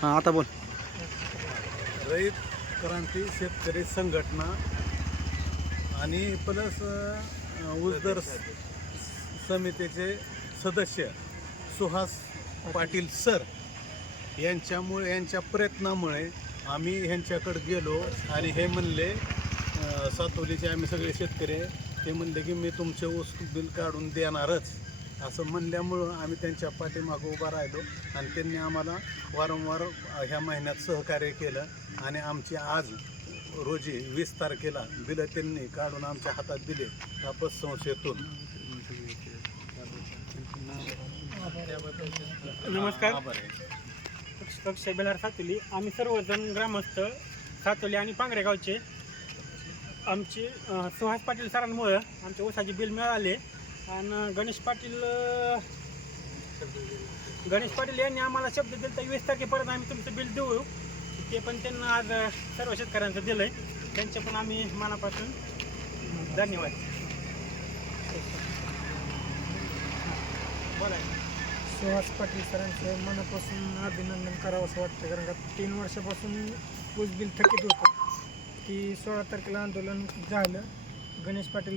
हां आता बोल. रयत क्रांती शेतकरी संघटना आणि प्लस उजदर समितीचे सदस्य सुहास पाटील सर यांच्यामुळे यांच्या प्रयत्नामुळे आम्ही ह्यांच्याकडे गेलो आणि हे म्हणले सातोलीचे आम्ही सगळे शेतकरी ते म्हणले की मी तुमचे ऊस बिल काढून देणारच. असं म्हणल्यामुळं आम्ही त्यांच्या पाठीमागं उभा राहिलो आणि त्यांनी आम्हाला वारंवार ह्या महिन्यात सहकार्य केलं आणि आमची आज रोजी वीस तारखेला बिलं त्यांनी काढून आमच्या हातात दिले कापस संस्थेतून नमस्कार. अक्षय बेलार सातोली. आम्ही सर्वजण ग्रामस्थ सातोली आणि पांगरे गावचे. आमची सुहास पाटील सरांमुळं आमच्या ऊसाचे बिल मिळाले. आणि गणेश पाटील गणेश पाटील यांनी आम्हाला शब्द दिला तर वीस तारखेपर्यंत आम्ही तुमचं बिल देऊ. ते पण त्यांना आज सर्व शेतकऱ्यांचं दिलं आहे त्यांचे पण आम्ही मनापासून धन्यवाद. बोला. सुहास पाटील सरांचं मनापासून अभिनंदन करावं असं वाटतं कारण का तीन वर्षापासून ऊस बिल थकीत होतं. की सोळा तारखेला आंदोलन झालं. गणेश पाटील